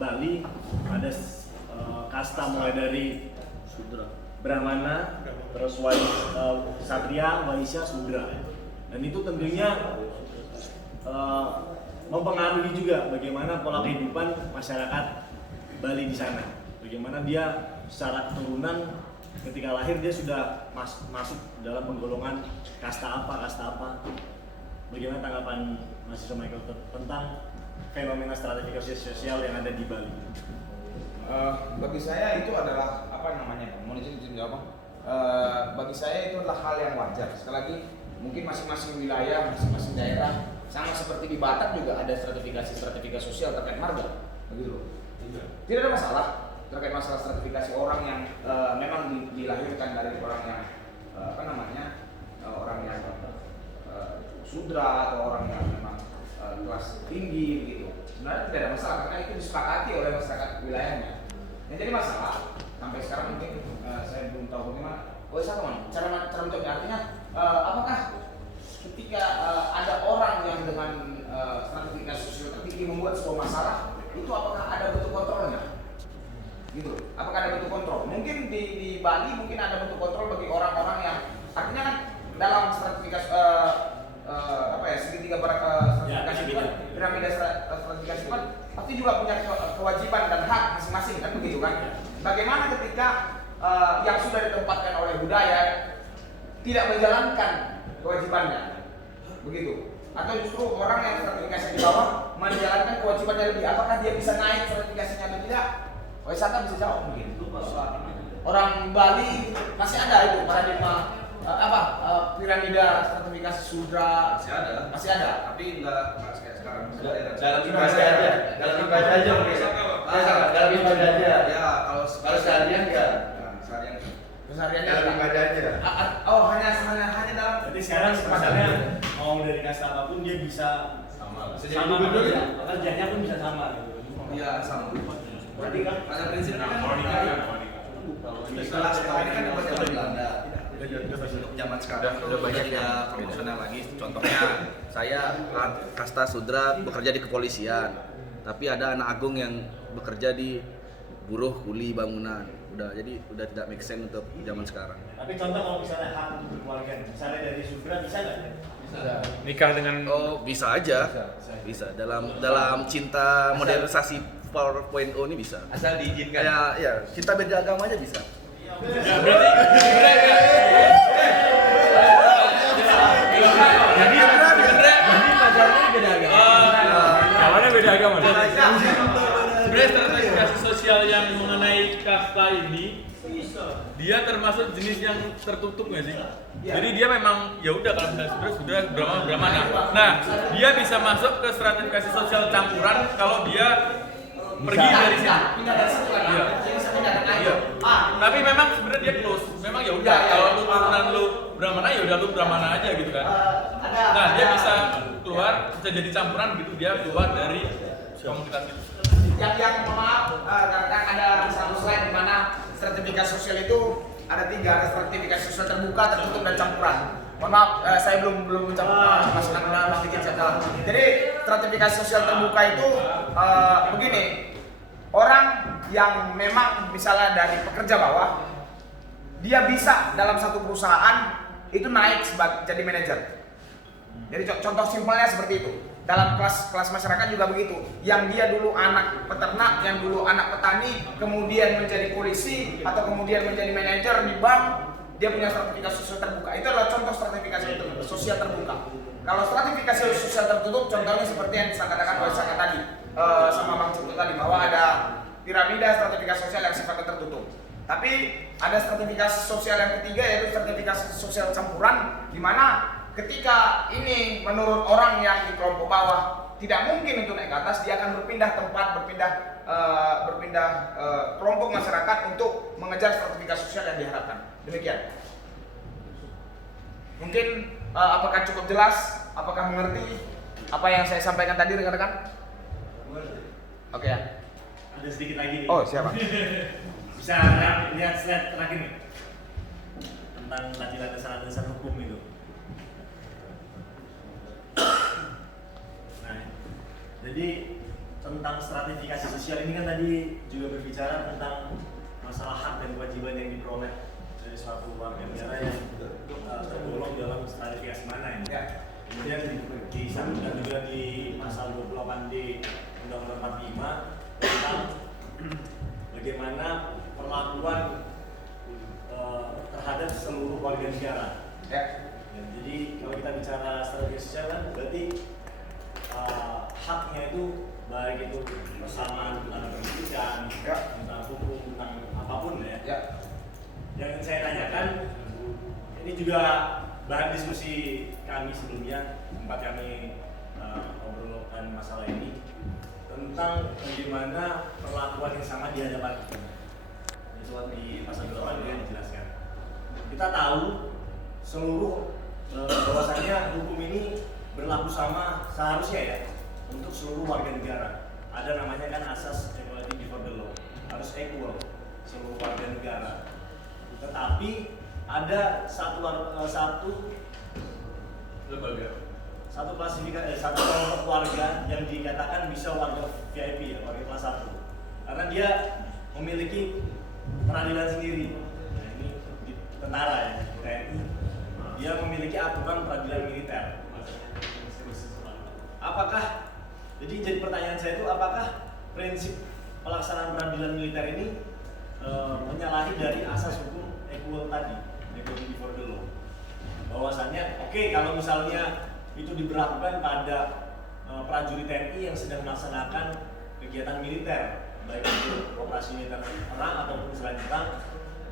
Bali ada kasta mulai dari Brahmana, terus Satria, Waisya, Sudra. Dan itu tentunya mempengaruhi juga bagaimana pola kehidupan masyarakat Bali di sana. Bagaimana dia secara keturunan ketika lahir dia sudah masuk dalam penggolongan kasta apa. Bagaimana tanggapan mahasiswa Michael tentang fenomena stratifikasi sosial yang ada di Bali? Bagi saya itu adalah bagi saya itu adalah hal yang wajar. Sekali lagi, mungkin masing-masing wilayah, masing-masing daerah, sama seperti di Batak juga ada stratifikasi sosial terkait marga, begitu loh. Tidak ada masalah terkait masalah stratifikasi orang yang memang dilahirkan dari orang yang orang yang sudra atau orang yang memang kelas tinggi begitu. Sebenarnya tidak ada masalah karena itu disepakati oleh masyarakat wilayahnya. Yang jadi masalah sampai sekarang mungkin saya belum tahu bagaimana. Cara menjawabnya artinya apakah ketika ada orang yang dengan stratifikasi sosial tertinggi membuat sebuah masalah itu apakah ada bentuk kontrolnya? Gitu. Apakah ada bentuk kontrol? Mungkin di Bali mungkin ada bentuk kontrol bagi orang-orang yang artinya kan dalam stratifikasi segitiga stratifikasi itu kan piramida stratifikasi itu kan pasti juga punya kewajiban dan hak masing-masing kan begitu kan? Bagaimana ketika yang sudah ditempatkan oleh budaya tidak menjalankan kewajibannya, begitu? Atau justru orang yang stratifikasi di bawah menjalankan kewajibannya lebih? Apakah dia bisa naik stratifikasinya atau tidak? Wisata bisa jawab mungkin. Orang Bali masih ada itu paradigma piramida stratifikasi sudra masih ada tapi enggak kayak sekarang. Dalam ibadah aja. Dalam ibadah aja mungkin. Dalam ibadah aja. Ya, kalau seharian enggak. Kesehariannya Dalam ibadah aja. Hanya dalam. Jadi sekarang misalnya mau dari kasta apapun dia bisa sama gubernur ya? Kerjanya pun bisa sama gitu. Iya, sama. Berarti kan Pada prinsipnya kan istilah sekarang ini kan dibuat oleh Belanda. Untuk zaman sekarang udah banyak ya profesional lagi. Contohnya saya kasta sudra bekerja di kepolisian, tapi ada anak agung yang bekerja di buruh kuli bangunan. Jadi udah tidak make sense untuk zaman sekarang. Tapi contoh kalau misalnya hak untuk berkeluarga, misalnya dari sudra bisa nggak? Bisa. Nikah dengan Bisa aja. Bisa. Dalam cinta modernisasi 4.0 ini bisa. Asal diizinkan. Ya, cinta beda agama aja bisa. ya berarti jadi pacarnya beda agama. kawannya beda agama. Sebenarnya stratifikasi sosial yang mengenai kasta ini dia termasuk jenis yang tertutup nggak sih? Jadi dia memang ya udah kalau misalnya sudah Brahmana. Nah, dia bisa masuk ke stratifikasi sosial campuran kalau dia pergi dari sini. Iya. Tapi memang sebenarnya dia close. Memang ya udah kalau lu turunan lu Brahmana ya udah lu Brahmana aja gitu kan. Nah, dia bisa keluar bisa jadi campuran gitu dia keluar dari komunitas itu. Yang maaf, ada satu slide di mana stratifikasi sosial itu ada 3, ada stratifikasi sosial terbuka, tertutup dan campuran. Mohon maaf, saya belum mencampur mas dikit saja. Jadi stratifikasi sosial terbuka itu begini, orang yang memang misalnya dari pekerja bawah, dia bisa dalam satu perusahaan itu naik jadi manajer. Jadi contoh simpelnya seperti itu. Dalam kelas masyarakat juga begitu. Yang dia dulu anak peternak, yang dulu anak petani, kemudian menjadi polisi atau kemudian menjadi manajer di bank, dia punya stratifikasi sosial terbuka. Itu adalah contoh stratifikasi sosial terbuka. Kalau stratifikasi sosial tertutup, contohnya seperti yang saya katakan oleh Saka tadi, sama Bang Cipto tadi, bahwa ada piramida stratifikasi sosial yang sifatnya tertutup. Tapi ada stratifikasi sosial yang ketiga, yaitu stratifikasi sosial campuran, di mana ketika ini menurut orang yang di kelompok bawah tidak mungkin untuk naik ke atas, dia akan berpindah tempat, berpindah kelompok masyarakat untuk mengejar sertifikasi sosial yang diharapkan. Demikian. Mungkin apakah cukup jelas? Apakah mengerti apa yang saya sampaikan tadi rekan-rekan? Oke ya. Ada sedikit lagi nih. Oh, siapa? Bisa lihat slide terakhir nih tentang landasan hukum itu. Nah, jadi tentang stratifikasi sosial ini kan tadi juga berbicara tentang masalah hak dan kewajiban yang diperoleh dari suatu warga negara yang tergolong dalam stratifikasi mana ini. Kemudian disambungkan juga di pasal 28D Undang-Undang 45 tentang bagaimana perlakuan terhadap seluruh warga negara. Ya, jadi kalau kita bicara stratifikasi sosial kan berarti haknya itu baik itu persamaan tentang pendidikan, tentang hukum, tentang apapun ya. Yang ingin saya tanyakan, ini juga bahan diskusi kami sebelumnya, tempat kami ngobrolkan masalah ini tentang bagaimana perlakuan yang sama di hadapan hukum. Di pasal 8 yang dijelaskan. Kita tahu seluruh bahwasannya hukum ini berlaku sama seharusnya ya untuk seluruh warga negara. Ada namanya kan asas equality before the law, harus equal seluruh warga negara. Tetapi ada satu klasifikasi, satu kelompok warga yang dikatakan bisa warga VIP ya, warga kelas 1. Karena dia memiliki peradilan sendiri. Nah, ini di tentara ya, TNI. Dia memiliki aturan peradilan militer. Apakah jadi pertanyaan saya itu apakah prinsip pelaksanaan peradilan militer ini menyalahi dari asas hukum equal tadi, equality before the law? Bahwasannya oke, kalau misalnya itu diberlakukan pada prajurit TNI yang sedang melaksanakan kegiatan militer, baik itu operasi militer perang ataupun selain perang,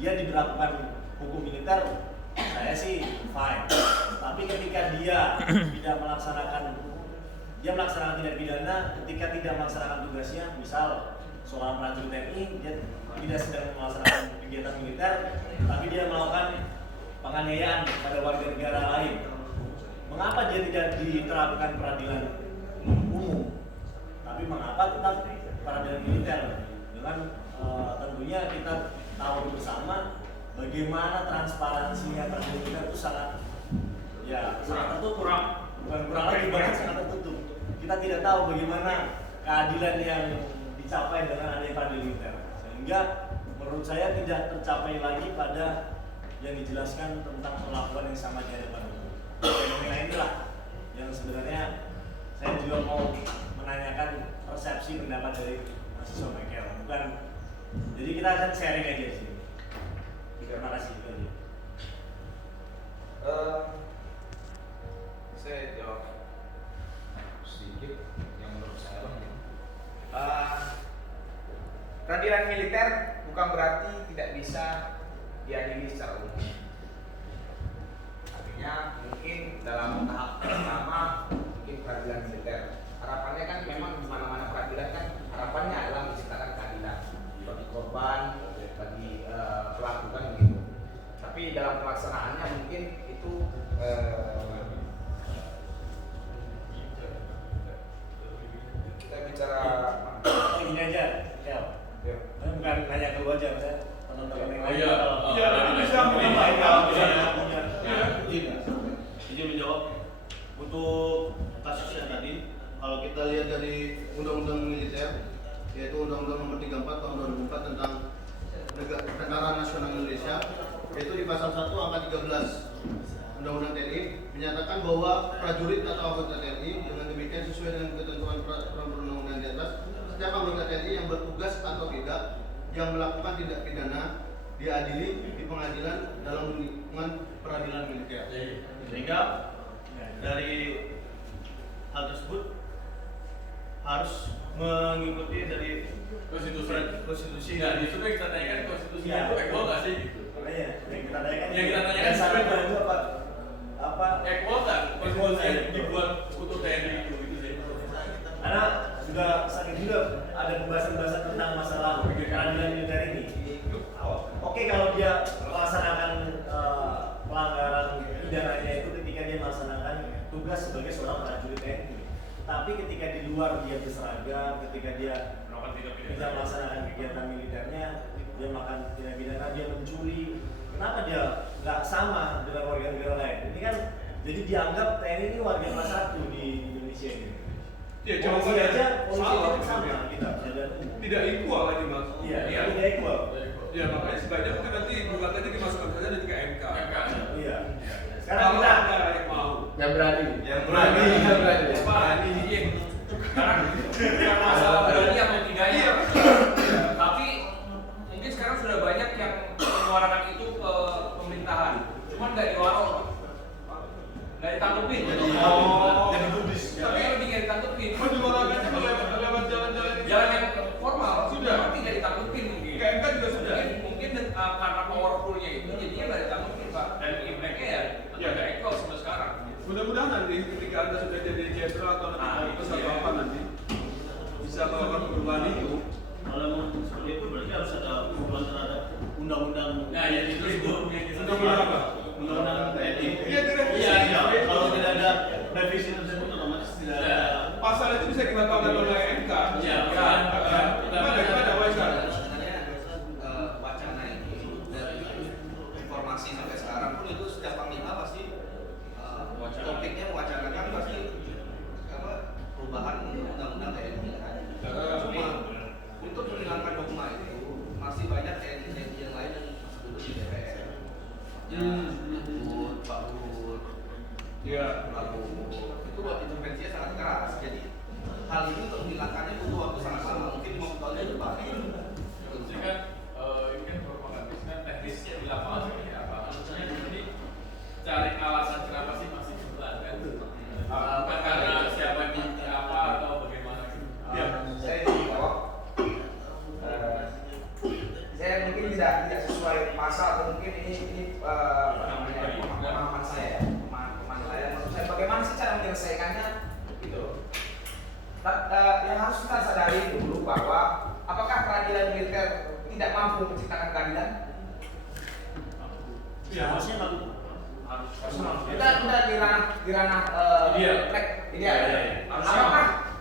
dia diberlakukan hukum militer, saya sih fine. Tapi ketika dia tidak melaksanakan tindak pidana, ketika tidak melaksanakan tugasnya, misal seorang prajurit TNI dia tidak sedang melaksanakan kegiatan militer, tapi dia melakukan penganiayaan pada warga negara lain, mengapa dia tidak diterapkan peradilan umum, tapi mengapa tetap peradilan militer? Dengan tentunya kita tahu bersama bagaimana transparansinya peradilan militer itu sangat tertutup, bukan kurang lagi bahkan sangat tertutup. Kita tidak tahu bagaimana keadilan yang dicapai dengan adanya peradilan militer, sehingga menurut saya tidak tercapai lagi pada yang dijelaskan tentang perlakuan yang sama di hadapan hukum. Fenomena inilah yang sebenarnya saya juga mau menanyakan persepsi pendapat dari mahasiswa Michael. Bukan, jadi kita akan sharing aja di sini. Terima kasih. Saya jawab sedikit yang menurut saya. Peradilan militer bukan berarti tidak bisa diadili secara umum. Artinya mungkin dalam tahap pertama mungkin peradilan militer. Harapannya kan memang di mana-mana peradilan kan harapannya adalah menciptakan keadilan bagi korban, bagi pelaku kan begitu. Tapi dalam pelaksanaannya mungkin itu kita bicara Ini aja, ya. Bukan nanya ke lu aja, saya teman-teman yang lain. Izin menjawab untuk kasus yang tadi, kalau kita lihat dari Undang-Undang Militer, yaitu Undang-Undang Nomor 34 Tahun 2004 tentang Tentara Nasional Indonesia, yaitu di pasal 1 angka 13 Undang-Undang TNI menyatakan bahwa prajurit atau anggota TNI dengan demikian sesuai dengan ketentuan perundang-undan di atas, setiap anggota TNI yang bertugas atau tidak yang melakukan tindak pidana diadili di pengadilan dalam lingkungan peradilan militer. Sehingga dari hal tersebut harus mengikuti dari konstitusi. Nah, itu yang kita tanyakan konstitusinya itu equal nggak sih gitu? Iya, yang kita tanyakan. Yang kita tanyakan sebenarnya itu apa? Equal nggak konstitusi yang dibuat untuk TNI itu gitu sih? Karena sudah sakit juga ada pembahasan-pembahasan tentang masalah peradilan militer ini. Oke, kalau dia melaksanakan pelanggaran pidananya itu ketika dia melaksanakan tugas sebagai seorang prajurit TNI. Tapi ketika di luar dia berseragam, ketika dia tidak melaksanakan kegiatan militernya, dia melakukan tindak pidana, dia mencuri. Kenapa dia nggak sama dengan warga negara lain? Ini kan jadi dianggap TNI ini warga kelas 1 di Indonesia ini. Ya, polisi jawabannya aja salah. sama kita. Tidak equal lagi mas. Iya, tidak equal. Ya makanya sebaiknya mungkin nanti gugatannya dimasukkan saja nanti ke MK. Iya. Sekarang Sekarang kita ada yang mau. Yang berani. Yang berani. Yang berani. Berani. Sekarang bukan masalah berani atau tidaknya. Tapi mungkin sekarang sudah banyak yang menyuarakan itu ke pemerintahan. Cuman nggak diwarok, nggak ditanggepin. Jadi budis. Tapi lebih nggak ditanggepin. Menyuarakannya lewat jalan-jalan Jalan yang formal Sudah. tapi nggak ditanggepin mungkin. Ke MK juga sudah. Mungkin karena powerfulnya itu jadinya nggak ditanggepin pak. Dan impactnya ya nggak equal sampai sekarang. Mudah-mudahan nanti ketika anda sudah jadi jenderal atau nanti petugas atau apa nanti bisa melakukan perubahan itu. kalau mau seperti itu berarti harus ada perubahan terhadap undang-undang. Nah ya itu yang kita Undang-undang apa? Undang-undang TNI. Iya, direvisi. Iya. Kalau tidak ada revisi tersebut otomatis tidak ada. Pasal itu bisa dibatalkan oleh MK. Iya, Gimana Waisan? Sebenarnya wacana ini dari informasi sampai sekarang pun itu setiap panglima pasti topiknya mewacanakan pasti perubahan undang-undang TNI. Cuma untuk menghilangkan dogma itu masih banyak TNI yang lain yang masih duduk di DPR. Pak Luhut, Iya. Prabowo, itu buat intervensinya sangat keras. Jadi hal ini untuk menghilangkannya butuh waktu sangat lama, mungkin 5 tahun ke depan. Jadi kan ini kan propagandis kan teknisnya di lapangan seperti apa? Maksudnya jadi cari alasan kenapa sih masih sebelah kan? Bukan karena siapa yang apa atau bagaimana gitu. Ya. Saya dijawab. Saya mungkin tidak sesuai pasal atau mungkin ini pemahaman saya ya, pemahaman saya. Maksud saya bagaimana sih cara menyelesaikannya gitu. Yang harus kita sadari dulu bahwa apakah peradilan militer tidak mampu menciptakan keadilan? Iya. Harusnya kalau Kita di ranah Ideal. ideal. Iya.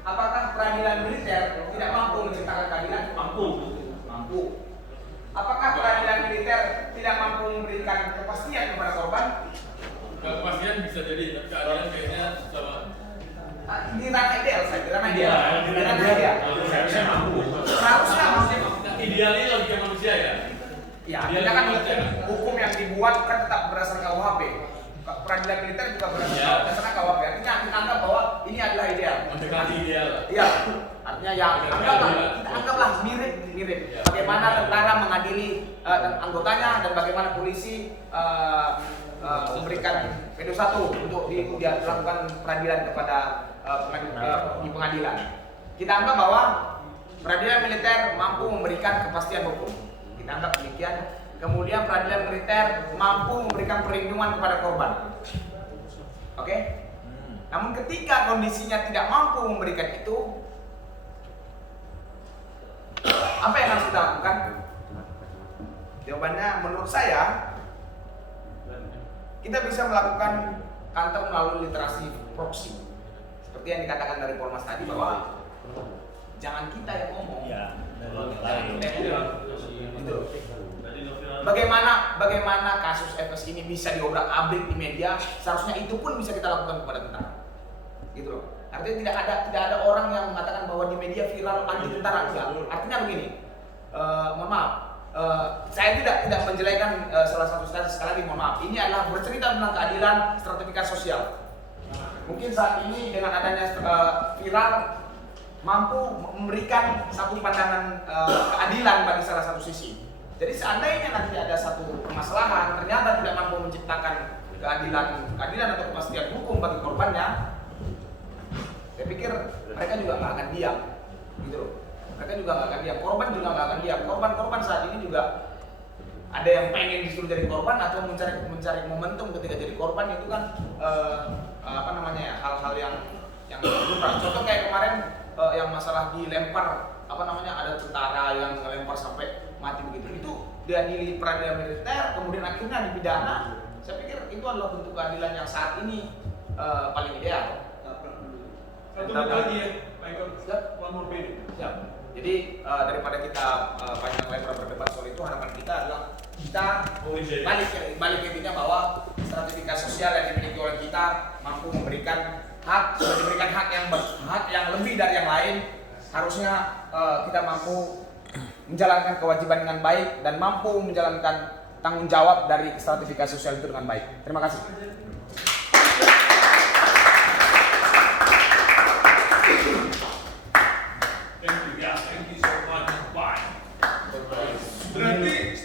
Apakah peradilan militer tidak mampu menciptakan keadilan? Mampu. Mampu. Apakah peradilan militer tidak mampu memberikan kepastian kepada korban? Kepastian bisa jadi, tapi keadilan kayaknya sama. Di ranah ideal saya, di ranah ideal. Iya, Di ranah ideal. Harusnya mampu. Seharusnya mampu. Idealnya logika manusia ya. Ya, kita kan hukum yang dibuat kan tetap berdasarkan KUHP. Peradilan militer juga berdasarkan KUHP. Artinya kita anggap bahwa ini adalah ideal. Mendekati ideal. Iya. Artinya ya kita anggaplah mirip. Bagaimana tentara mengadili anggotanya dan bagaimana polisi memberikan P21 untuk dilakukan peradilan kepada di pengadilan. Kita anggap bahwa peradilan militer mampu memberikan kepastian hukum. Kita anggap demikian. Kemudian peradilan militer mampu memberikan perlindungan kepada korban. Oke? Namun ketika kondisinya tidak mampu memberikan itu, apa yang harus kita lakukan? Jawabannya menurut saya, kita bisa melakukan counter melalui literasi proxy. Seperti yang dikatakan dari Polmas tadi bahwa jangan kita yang ngomong. Iya. Gitu. Bagaimana kasus FS ini bisa diobrak-abrik di media? Seharusnya itu pun bisa kita lakukan kepada tentara. Gitu loh. Artinya tidak ada orang yang mengatakan bahwa di media viral anti tentara. Enggak. Artinya begini. Mohon maaf. Saya tidak menjelekan salah satu status, sekali lagi mohon maaf. Ini adalah bercerita tentang keadilan stratifikasi sosial. Mungkin saat ini dengan adanya viral mampu memberikan satu pandangan keadilan bagi salah satu sisi. Jadi seandainya nanti ada satu permasalahan ternyata tidak mampu menciptakan keadilan atau kepastian hukum bagi korbannya, saya pikir mereka juga nggak akan diam, gitu loh. Mereka juga nggak akan diam, korban juga nggak akan diam. Korban saat ini juga ada yang pengen disuruh jadi korban atau mencari momentum ketika jadi korban itu kan hal-hal yang lumrah. Contoh kayak kemarin yang masalah dilempar ada tentara yang ngelempar sampai mati begitu, itu diadili peradilan militer kemudian akhirnya dipidana. Saya pikir itu adalah bentuk keadilan yang saat ini paling ideal. Satu menit lagi ya, Michael. Siap. One more minute. Siap. Jadi daripada kita panjang lebar berdebat soal itu, harapan kita adalah kita balik intinya bahwa stratifikasi sosial yang dimiliki oleh kita mampu memberikan sudah diberikan hak yang lebih dari yang lain, harusnya kita mampu menjalankan kewajiban dengan baik dan mampu menjalankan tanggung jawab dari stratifikasi sosial itu dengan baik. Terima kasih.